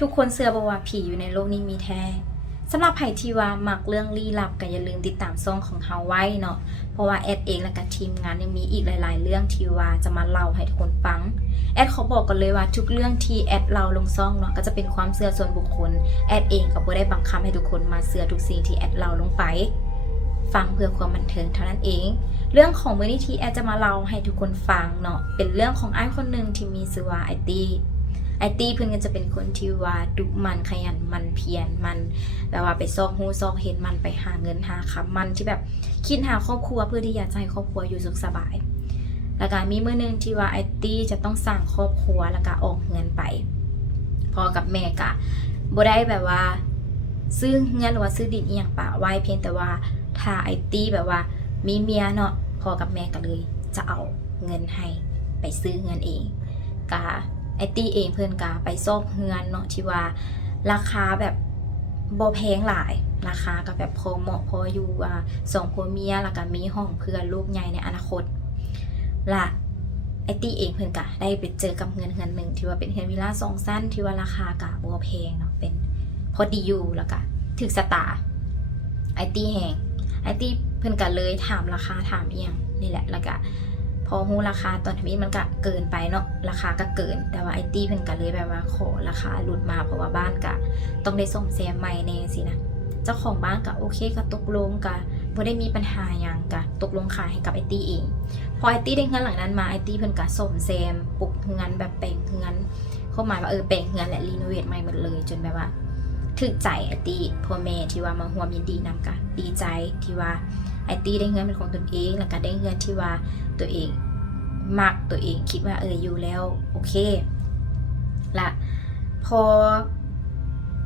ทุกคนเชื่อบ่ว่าผีอยู่ในโลกนี้มีแท้สำหรับไผที่ว่ามักเรื่องลี้ลับก็อย่าลืมติดตามช่องของเฮาไว้เนาะเพราะว่าแอดเองและก็ทีมงานยังมีอีกหลายๆเรื่องที่ว่าจะมาเล่าให้ทุกคนฟังแอดขอบอกกันเลยว่าทุกเรื่องที่แอดเล่าลงช่องเนาะก็จะเป็นความเชื่อส่วนบุคคลแอดเองก็บ่ได้บังคับให้ทุกคนมาเชื่อทุกสิ่งที่แอดเล่าลงไปฟังเพื่อความบันเทิงเท่านั้นเองเรื่องของมื้อนี้ที่แอดจะมาเล่าให้ทุกคนฟังเนาะเป็นเรื่องของอ้ายคนนึงที่มีชื่อว่าไอตี้เพิ่นก็จะเป็นคนที่ว่าดุมันขยันมันเพียรมันแบบว่าไปซอกฮู้ซอกเห็นมันไปหาเงินหาคำมันที่แบบคิดหาครอบครัวเพื่อที่อยากจะให้ครอบครัวอยู่สุขสบายแล้วก็มีมื้อนึงที่ว่าไอตี้จะต้องสร้างครอบครัวแล้วก็ออกเงินไปพ่อกับแม่ก็บ่ได้แบบว่าซื้อเงินหรือว่าซื้อดินอีหยังป่าไว้เพียงแต่ว่าถ้าไอตี้แบบว่ามีเมียเนาะพ่อกับแม่ก็เลยจะเอาเงินให้ไปซื้อเงินเองก็ไอตี้เองเพื่อนกาไปซอกเฮือนเนาะที่ว่าราคาแบบบ่แพงหลายราคาก็แบบพอเหมาะพออยู่สองผัวเมียแล้วก็มีห้องเพื่อลูกใหญ่ในอนาคตละไอตี้เองเพื่อนกะได้ไปเจอกับเฮือนหนึ่งที่ว่าเป็นเฮือนวิลล่า2 ชั้นที่ว่าราคากะบ่แพงเนาะเป็นพอดีอยู่แล้วก็ถึกสตาร์ไอตี้แฮงไอตี้เพื่อนกะเลยถามราคาถามอีหยังนี่แหละแล้วก็พอฮู้ราคาตอนนี้มันก็เกินไปเนาะราคาก็เกินแต่ว่าไอตี้เพิ่นก็เลยแบบว่าขอราคาหลุดมาเพราะว่าบ้านก็ต้องได้ซ่อมแซมใหม่แน่สินะเจ้าของบ้านก็โอเคก็ตกลงก็บ่ได้มีปัญหาหยังก็ตกลงขายให้กับไอตี้เองพอไอตี้ได้เงินหลังนั้นมาไอตี้เพิ่นก็ซ่อมแซมปลุกเงินแบบแปลงเงินเข้าหมายว่าแปลงเงินและรีโนเวทใหม่หมดเลยจนแบบว่าถึกใจไอตี้พ่อแม่ที่ว่ามาร่วมยินดีนำก็ดีใจที่ว่าไอตี้ได้เงินเป็นของตนเองแล้วก็ได้เงินที่ว่าตัวเองมักตัวเองคิดว่าอยู่แล้วโอเคละพอ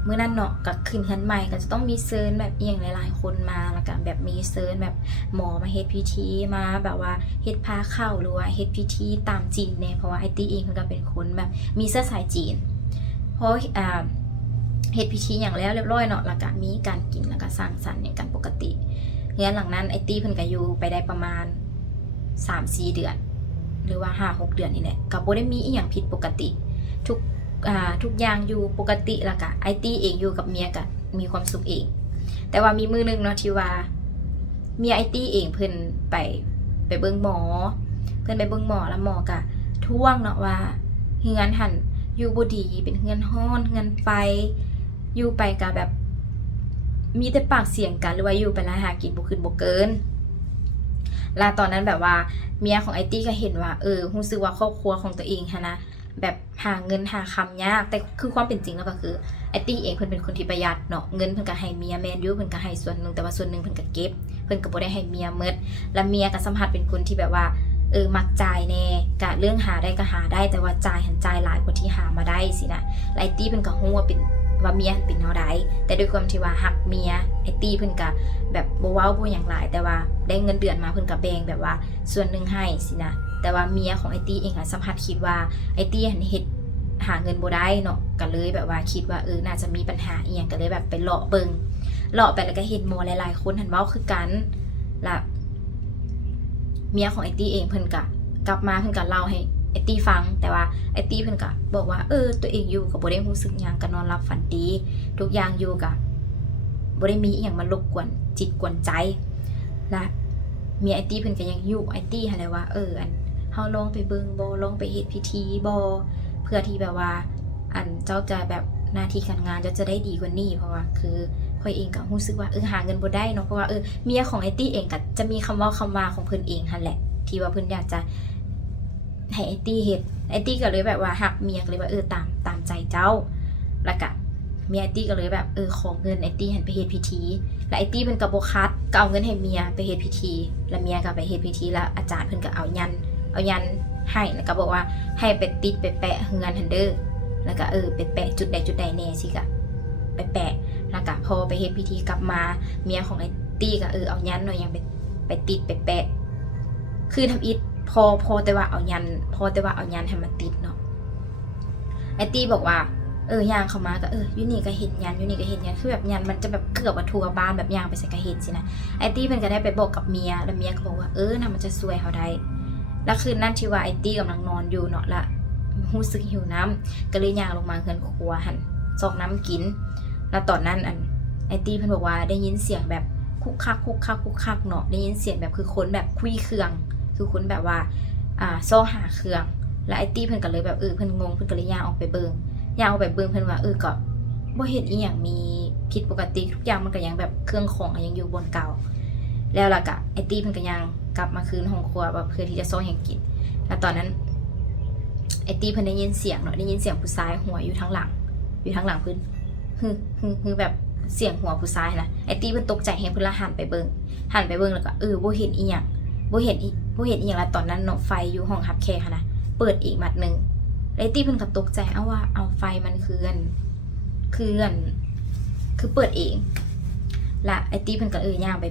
มื้อนั้นเนาะก็ขึ้นเฮือนใหม่ก็จะต้องมีเซิร์นแบบเอียงหลายๆคนมาแล้วก็แบบมีเซิร์นแบบหมอมาเฮ็ดพิธีมาแบบว่าเฮ็ดพาเข้าหรือว่าเฮ็ดพิธีตามจีนเนี่ยเพราะว่าไอตี้เองเพิ่นก็เป็นคนแบบมีเสื้อสายจีนเพราะเฮ็ดพิธีอย่างแล้วเรียบร้อยเนาะแล้วก็มีการกินแล้วก็สร้างสรรค์อย่างกันปกติเฮือนหลังนั้นไอตี้เพิ่นก็อยู่ไปได้ประมาณ 3-4 เดือนหรือว่า 5-6 เดือนนี่แหละก็บ่ได้มีอีหยังผิดปกติทุกอย่างอยู่ปกติแล้วก็ไอตี้เองอยู่กับเมียก็มีความสุขเองแต่ว่ามีมื้อนึงเนาะที่ว่าเมียไอตี้เองเพิ่นไปเบิ่งหมอเพิ่นไปเบิ่งหมอแล้วหมอก็ท่วงเนาะว่าเฮือนหั่นอยู่บ่ดีเป็นเฮือนร้อนเฮือนไฟอยู่ไปก็แบบมีแต่ปากเสียงกันหรือว่าอยู่ไปแล้วหากินบ่ขึ้นบ่เกินลาตอนนั้นแบบว่าเมียของไอตี้ก็เห็นว่ารู้สึกว่าครอบครัวของตัวเองหันนะแบบหาเงินหาคำยากแต่คือความเป็นจริงแล้วก็คือไอตี้เองเพิ่นเป็นคนที่ประหยัดเนาะเงินเพิ่นก็ให้เมียแม่นอยู่เพิ่นก็ให้ส่วนนึงแต่ว่าส่วนนึงเพิ่นก็เก็บเพิ่นก็บ่ได้ให้เมียหมดและเมียก็สัมผัสเป็นคนที่แบบว่ามักจ่ายแน่ก็เรื่องหาได้ก็หาได้แต่ว่าจ่ายหันจ่ายหลายกว่าที่หามาได้สินะไอตี้เพิ่นก็ฮู้ว่าเป็นว่าเมียเป็นแนวใดแต่ด้วยความที่ว่าฮักเมียไอตี้เพิ่นก็แบบบ่เว้าบ่หยังหลายแต่ว่าได้เงินเดือนมาเพิ่นก็แบ่งแบบว่าส่วนนึงให้สินะแต่ว่าเมียของไอตี้เองสัมผัสคิดว่าไอตี้หันเฮ็ดหาเงินบ่ได้เนาะก็เลยแบบว่าคิดว่าน่าจะมีปัญหาอีหยังก็เลยแบบไปเลาะเบิ่งเลาะไปแล้วก็เห็นหมอหลายๆคนหันเว้าคือกันและเมียของไอตี้เองเพิ่นก็กลับมาเพิ่นก็เล่าให้ไอตี้ฟังแต่ว่าไอตี้เพิ่นก็บอกว่าตัวเองอยู่ก็บ่ได้รู้สึกหยังก็นอนหลับฝันดีทุกอย่างอยู่ก็บ่ได้มีอีหยังมารบกวนจิตกวนใจและเมียไอตี้เพิ่นก็ยังอยู่ไอตี้หั่นแหละว่าอันเฮาลองไปเบิ่งบ่ลองไปเฮ็ดพิธีบ่เพื่อที่แบบว่าอันเจ้าจะแบบหน้าที่การงานเจ้าจะได้ดีกว่านี้เพราะว่าคือข่อยเองก็รู้สึกว่าหาเงินบ่ได้เนาะเพราะว่าเมียของไอตี้เองก็จะมีคำว่าของเพิ่นเองหั่นแหละที่ว่าเพิ่นอยากจะให้ไอตี้เฮ็ดไอตี้ก็เลยแบบว่าฮักเมียก็เลยว่าตามใจเจ้าแล้วก็เมียไอตี้ก็เลยแบบขอเงินไอตี้หันไปเฮ็ดพิธีแล้วไอตี้เพิ่นก็บ่คัดก็เอาเงินให้เมียไปเฮ็ดพิธีแล้วเมียก็ไปเฮ็ดพิธีแล้วอาจารย์เพิ่นก็เอายันให้แล้วก็บอกว่าให้ไปติดไปแปะเฮือนหั่นเด้อแล้วก็ไปแปะจุดใดแน่สิก็ไปแปะแล้วก็พอไปเฮ็ดพิธีกลับมาเมียของไอตี้ก็เอายันเนาะยังไปติดไปแปะคือทำอิฐพอแต่ว่าเอายันให้มันติดเนาะไอตี้บอกว่าย่างเข้ามาก็อยู่นี่ก็เห็นยันอยู่นี่ก็เห็นยันคือแบบยันมันจะแบบเกือบว่าทั่วบ้านแบบย่างไปใส่ก็เห็นสินะไอตี้เพิ่นก็ได้ไปบอกกับเมียแล้วเมียก็บอกว่าน่ะมันจะซวยเฮาได้แล้วคืนนั้นที่ว่าไอตี้กำลังนอนอยู่เนาะละรู้สึกหิวน้ำก็เลยย่างลงมาเฮือนครัวหั่น ซอกน้ำกินแล้วตอนนั้นไอตี้เพิ่นบอกว่าได้ยินเสียงแบบคุกคักคุกคักคุกคักเนาะได้ยินเสียงแบบคือคนแบบคุยเครื่องคือคนแบบว่าซ่อหาเครื่องแล้วไอตี้เพิ่นก็เลยแบบเพิ่นงงเพิ่นก็เลยย่างออกไปเบิ่งเพิ่นว่าก็บ่เห็นอีหยังมีผิดปกติทุกอย่างมันก็ยังแบบเครื่องของยังอยู่บนเก่าแล้วล่ะก็ไอตี้เพิ่นก็ยังกลับมาคืนห้องครัวแบบเพื่อที่จะซ่อหยังกินแล้วตอนนั้นไอตี้เพิ่นได้ยินเสียงเนาะได้ยินเสียงผู้ชายหัวอยู่ทางหลังเพิ่นฮึแบบเสียงหัวผู้ชายนะไอตี้เพิ่นตกใจแฮงเพิ่นละหันไปเบิ่งแล้วก็บ่เห็นอีหยังบ่เห็นอีหยังแล้วตอนนั้นเนาะไฟอยู่ห้องรับแขกนะเปิดอีกมัดนึงไอตี้เพิ่นก็ตกใจว่าเอาไฟมันคือเปิดเองละไอตี้เพิ่นก็ย่างไป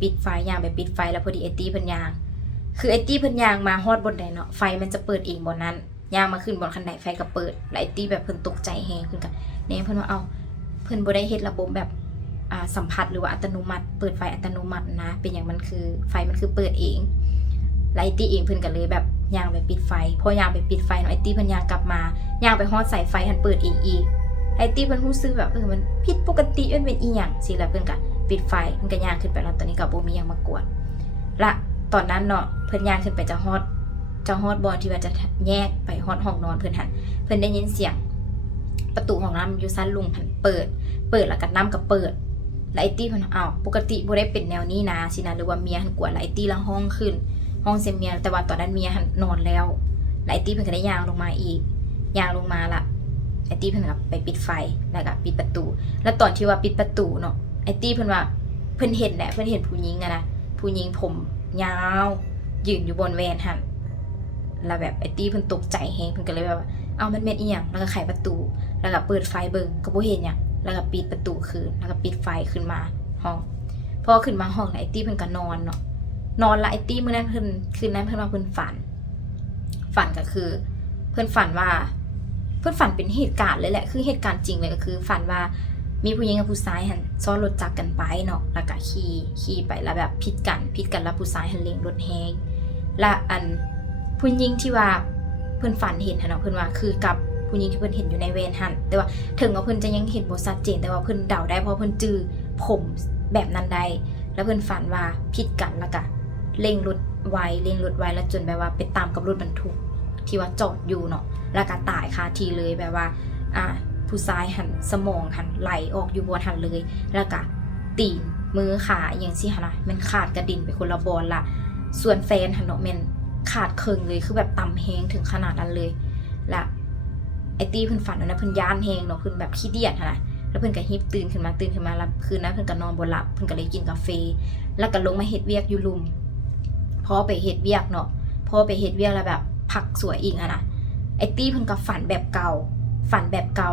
ปิดไฟแล้วพอดีไอตี้เพิ่นย่างคือไอตี้เพิ่นย่างมาฮอดบนใดเนาะไฟมันจะเปิดเองบนนั้นย่างมาขึ้นบนคันไดไฟก็เปิดแล้วไอตี้แบบเพิ่นตกใจแฮงเพิ่นก็เพิ่นว่าเพิ่นบ่ได้เฮ็ดระบบแบบสัมผัสหรือว่าอัตโนมัติเปิดไฟอัตโนมัตินะเป็นอย่างมันคือไฟมันคือเปิดเองแล้วไอตี้เองเพิ่นก็เลยแบบย่างไปปิดไฟพอย่างไปปิดไฟเนาะไอตี้เพิ่นย่างกลับมาย่างไปฮอดสายไฟหันเปิดเองอีกไอตี้เพิ่นรู้สึกแบบมันผิดปกติมันเป็นอีหยังสิแล้วเพิ่นก็ปิดไฟเพิ่นก็ย่างขึ้นไปแล้วตอนนี้ก็บ่มีหยังมากวนละตอนนั้นเนาะเพิ่นย่างขึ้นไปจะฮอดบอลที่ว่าจะแยกไปฮอดห้องนอนเพิ่นได้ยินเสียงประตูห้องน้ำอยู่ชั้นลุงเพิ่นเปิดแล้วก็น้ำก็เปิดแล้วไอตี้เพิ่นปกติบ่ได้เป็นแนวนี้นะสินะหรือว่าเมียหันกวนแล้วไอตี้ละห้องขึ้นห้องเสียเมียแต่ว่าตอนนั้นเมียหันนอนแล้วไอตี้เพิ่นก็ได้ย่างลงมาอีกย่างลงมาละไอตี้เพิ่นก็ไปปิดไฟแล้วก็ปิดประตูแล้วตอนที่ว่าปิดประตูเนาะไอตี้เพิ่นว่าเพิ่นเห็นแหละเพิ่นเห็นผู้หญิงนะผู้หญิงผมยาวยืนอยู่บนแวนหันแล้วแบบไอตี้เพิ่นตกใจแฮงเพิ่นก็เลยแบบมันเป็นอีหยังแล้วก็ไขประตูแล้วก็เปิดไฟเบิ่งก็บ่เห็นหยังแล้วก็ปิดประตูคืนแล้วก็ปิดไฟขึ้นมาห้องพอขึ้นมาห้องไอตี้เพิ่นก็นอนเนาะนอนละไอตี้มื้อนั้นคืนนั้นเพิ่นว่าเพิ่นฝันก็คือเพิ่นฝันเป็นเหตุการณ์เลยแหละคือเหตุการณ์จริงเลยก็คือฝันว่ามีผู้หญิงกับผู้ชายหันซ้อนรถจักรกันไปเนาะแล้วก็ขี่ไปแล้วแบบผิดกันแล้วผู้ชายหันเร่งรถแฮงและผู้หญิงที่ว่าเพิ่นฝันเห็นเนาะเพิ่นว่าคือกับผู้หญิงที่เพิ่นเห็นอยู่ในเวรหันแต่ว่าถึงว่าเพิ่นจะยังเห็นบ่ชัดเจนแต่ว่าเพิ่นเดาได้เพราะเพิ่นจื้อผมแบบนั้นได้แล้วเพิ่นฝันว่าผิดกันแล้วก็เร่งรถไวแล้วจนแบบว่าไปตามกับรถบรรทุกที่ว่าจอดอยู่เนาะแล้วก็ตายคาทีเลยแบบว่าผู้ชายหันสมองหันไหลออกอยู่บนหันเลยแล้วก็ตีนมือขาอย่างสิหั่นนะมันขาดกระดิ่นไปคนละบอลละส่วนแฟนหันเนาะแม่นขาดเคิงเลยคือแบบต่ำแฮงถึงขนาดนั้นเลยและไอตี้เพิ่นฝันนะเพิ่นย่านแฮงเนาะเพิ่นแบบขี้เดียดนะแล้วเพิ่นก็ฮิบตื่นขึ้นมาแล้วคืนนั้นเพิ่นก็นอนบ่หลับเพิ่นก็เลยกินกาแฟแล้วก็ลงมาเฮ็ดเวียกอยู่ลุมพอไปเฮ็ดเวียกเนาะพอไปเฮ็ดเวียกแล้วแบบพักสวยอีกนะไอตี้เพิ่นก็ฝันแบบเก่า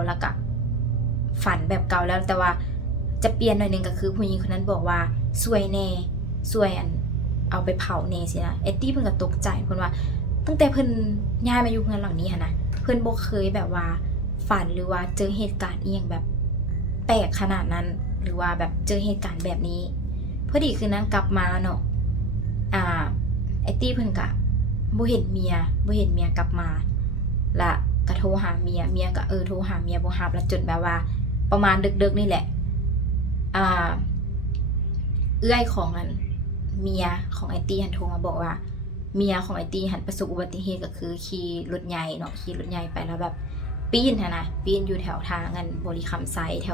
แล้วก็ฝันแบบเก่าแล้วแต่ว่าจะเปลี่ยนหน่อยนึงก็คือผู้หญิงคนนั้นบอกว่าสวยแน่สวยเอาไปเผาแน่สินะไอตี้เพิ่นก็ตกใจเพิ่นว่าตั้งแต่เพิ่นย้ายมาอยู่เมืองหลังนี้นะเพิ่นบ่เคยแบบว่าฝันหรือว่าเจอเหตุการณ์อีหยังแบบแปลกขนาดนั้นหรือว่าแบบเจอเหตุการณ์แบบนี้พอดีคืนนั้นกลับมาเนาะไอตี้เพิ่นก็บ่เห็นเมียกลับมาละก็โทรหาเมียก็โทรหาเมียบ่รับแล้วจนแบบว่าประมาณดึกๆนี่แหละเอื้อยของเมียของไอตี้หันโทรมาบอกว่าเมียของไอตี้หันประสบอุบัติเหตุก็คือขี่รถใหญ่เนาะขี่รถใหญ่ไปแล้วแบบปีนอยู่แถวทางบริคำไซแ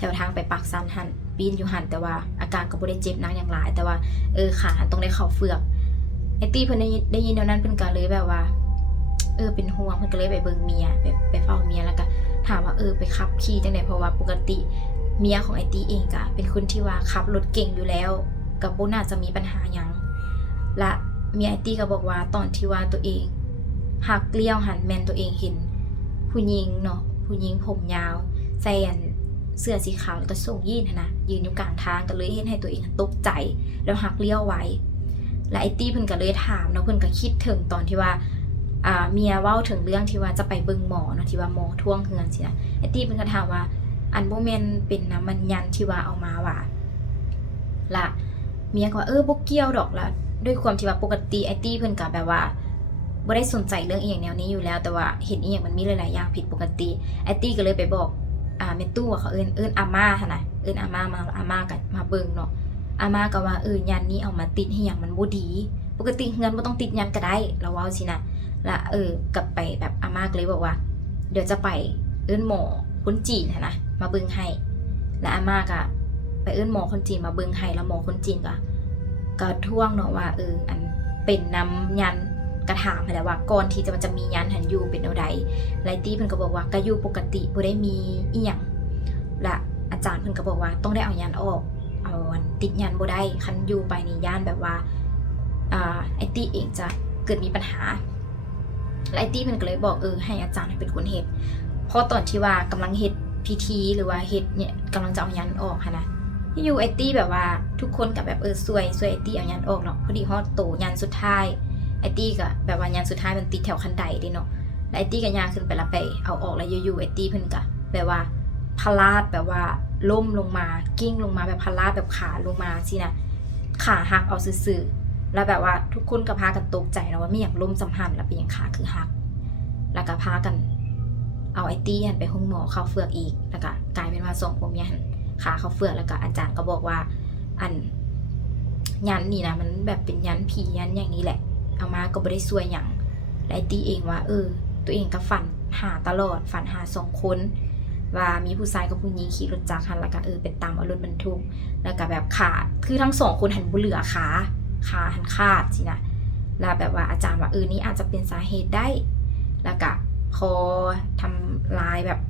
ถวทางไปปากซันหันปีนอยู่หันแต่ว่าอาการก็บ่ได้เจ็บหนักอย่างหลายแต่ว่าขาหันต้องได้เข้าเฟือกไอตี้เพิ่นได้ยินแนวนั้นเพิ่นก็เลยแบบว่าเป็นห่วงเพิ่นก็เลยไปเบิ่งเมียไปเฝ้าเมียแล้วก็ถามว่าไปขับขี่จังได๋เพราะว่าปกติเมียของไอตี้เองก็เป็นคนที่ว่าขับรถเก่งอยู่แล้วก็บ่น่าจะมีปัญหาหยังและเมียไอตี้ก็บอกว่าตอนที่ว่าตัวเองหักเลี้ยวหันแม่นตัวเองเห็นผู้หญิงเนาะผู้หญิงผมยาวใส่เสื้อสีขาวแล้วก็ส่งยีนนะยืนอยู่กลางทางก็เลยเห็นให้ตัวเองตกใจแล้วหักเลี้ยวไว้และไอตี้เพิ่นก็เลยถามเนาะเพิ่นก็คิดถึงตอนที่ว่าเมียเว้าถึงเรื่องที่ว่าจะไปเบิ่งหมอเนาะที่ว่าหมอท่วงเฮือนสินะไอตี้เพิ่นก็ถามว่าบ่แม่นเป็นน้ำมันยันที่ว่าเอามาว่าละเมียก็บ่เกี่ยวดอกละด้วยความที่ว่าปกติไอตี้เพิ่นก็แบบว่า บ่ได้สนใจเรื่องอีหยังแนวนี้อยู่แล้วแต่ว่าเห็นอีหยังมันมีหลายๆอย่างผิดปกติไอ้ตี้ก็เลยไปบอกแม่ตู้ว่าเขาเอิ้นอาม่าหั่นน่ะเอิ้นอาม่ามาอาม่าก็มาเบิ่งเนาะอาม่าก็ว่ายันนี้เอามาติดให้หยังมันบ่ดีปกติเฮือนบ่ต้องติดยันก็ได้เราเว้าสินะแล้วกลับไปแบบอาม่าก็เลยบอกว่าเดี๋ยวจะไปเอิ้นหมอคนจีนหั่นนะมาเบิ่งให้แล้วอาม่าก็ไปเอิ้นหมอคนจีนมาเบิ่งให้แล้วหมอคนจีนก็ท่วงเนาะว่าอันเป็นน้ำยันกระถามให้แล้วว่าก่อนที่มันจะมียันหันอยู่เป็นเอาใดไลตี้เพิ่นก็บอกว่าก็อยู่ปกติบ่ได้มีอีหยังและอาจารย์เพิ่นก็บอกว่าต้องได้เอายันออกเอาอันติดยันบ่ได้คันอยู่ไปนี่ย่านแบบว่าไอตี้เองจะเกิดมีปัญหาและไอตี้เพิ่นก็เลยบอกให้อาจารย์เป็นคนเฮ็ดพอตอนที่ว่ากำลังเฮ็ดพิธีหรือว่าเฮ็ดเนี่ยกำลังจะเอายันออกหั่นนะอยู่ไอตี้แบบว่าทุกคนกับแบบซวยไอตี้เอายันออกเนาะพอดีฮอดโตยันสุดท้ายไอตี้ก็แบบว่ายันสุดท้ายมันติดแถวคันไดดิเนาะแล้วไอตี้ก็ย่างขึ้นไปละไปเอาออกแล้วอยู่ไอตี้เพิ่นก็แบบว่าพลาดแบบว่าล้มลงมากิ้งลงมาแบบพลาดแบบขาลงมาสินะขาหักเอาซื่อๆแล้วแบบว่าทุกคนก็พากันตกใจนะว่ามีหยังล้มสัมพันธ์แล้วเป็นหยังขาคือหักแล้วก็พากันเอาไอตี้หันไปห้องหมอเข้าเฟือกอีกแล้วก็กลายเป็นว่าส่งผมยันขาเข้าเฟือกแล้วก็อาจารย์ก็บอกว่าอันยันนี่นะมันแบบเป็นยันผียันอย่างนี้แหละเอามาก็บ่ได้ซวยหยังและไอตี้เองว่าตัวเองก็ฝันหาตลอดฝันหา2คนว่ามีผู้ชายกับผู้หญิงขี่รถจักรหันแล้วก็เป็นตามเอารถบรรทุกแล้วก็แบบขาดคือทั้ง2คนหันบ่เหลือขาหันขาดสินะแล้วแบบว่าอาจารย์ว่านี่อาจจะเป็นสาเหตุได้แล้วก็พอทำลายแบบ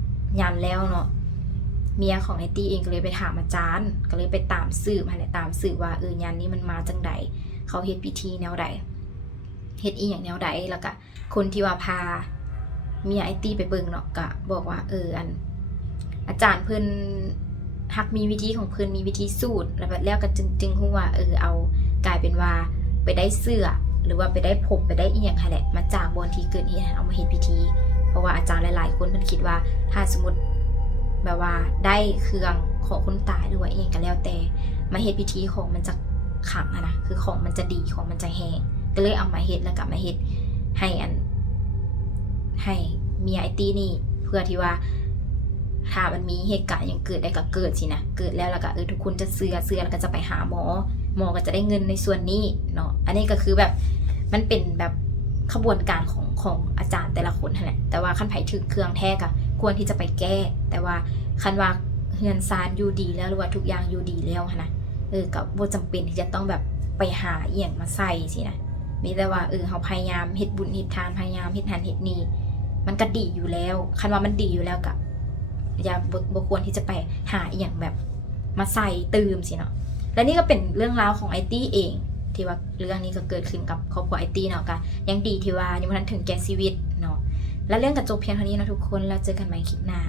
ยันแล้วเนาะเมียของไอตี้เองก็เลยไปถามอาจารย์ก็เลยไปตามสืบตามสืบว่ายันนี้มันมาจังใดเขาเฮ็ดพิธีแนวใดเฮ็ดอีหยังแนวใดแล้วก็คนที่ว่าพาเมียไอตี้ไปเบิ่งเนาะก็บอกว่าอันอาจารย์เพิ่นฮักมีวิธีของเพิ่นมีวิธีสูตรแล้วก็จึงฮู้ว่าเอากลายเป็นว่าไปได้เสื้อหรือว่าไปได้ผมไปได้อีหยังค่ะแหละมาจากบอนที่เกิดเหตุเอามาเฮ็ดพิธีเพราะว่าอาจารย์หลายๆคนเพิ่นคิดว่าถ้าสมมุติแบบว่าได้เครื่องของคนตายหรือว่าเองก็แล้วแต่มาเฮ็ดพิธีของมันจะขลังนะคือของมันจะดีของมันจะแห้งก็เลยเอามาเฮ็ดแล้วก็มาเฮ็ดให้เมียไอตี้นี่เพื่อที่ว่าถ้ามันมีเหตุการณ์อย่างเกิดได้ก็เกิดสินะเกิดแล้วก็ทุกคนจะเชื่อแล้วก็จะไปหาหมอก็จะได้เงินในส่วนนี้เนาะอันนี้ก็คือแบบมันเป็นแบบขบวนการของอาจารย์แต่ละคนนั่นแหละแต่ว่าคันไผถือเครื่องแท้ก็ควรที่จะไปแก้แต่ว่าคันว่าเฮือนซานอยู่ดีแล้วหรือว่าทุกอย่างอยู่ดีแล้วนะก็บ่จำเป็นที่จะต้องแบบไปหาอีหยังมาใส่สินะมีแต่ว่าเฮาพยายามเฮ็ดบุญเฮ็ดทานพยายามเฮ็ดหันเฮ็ดนี่มันก็ดีอยู่แล้วคันว่ามันดีอยู่แล้วก็อย่าบ่ควรที่จะไปหาอีหยังแบบมาใส่ตืมสิเนาะและนี่ก็เป็นเรื่องราวของไอตี้เองที่ว่าเรื่องนี้ก็เกิดขึ้นกับครอบครัวไอตี้เนาะก็ยังดีที่ว่ายังบ่ทันถึงแก่ชีวิตเนาะและเรื่องก็จบเพียงเท่านี้นะทุกคนแล้วเจอกันใหม่คลิปหน้า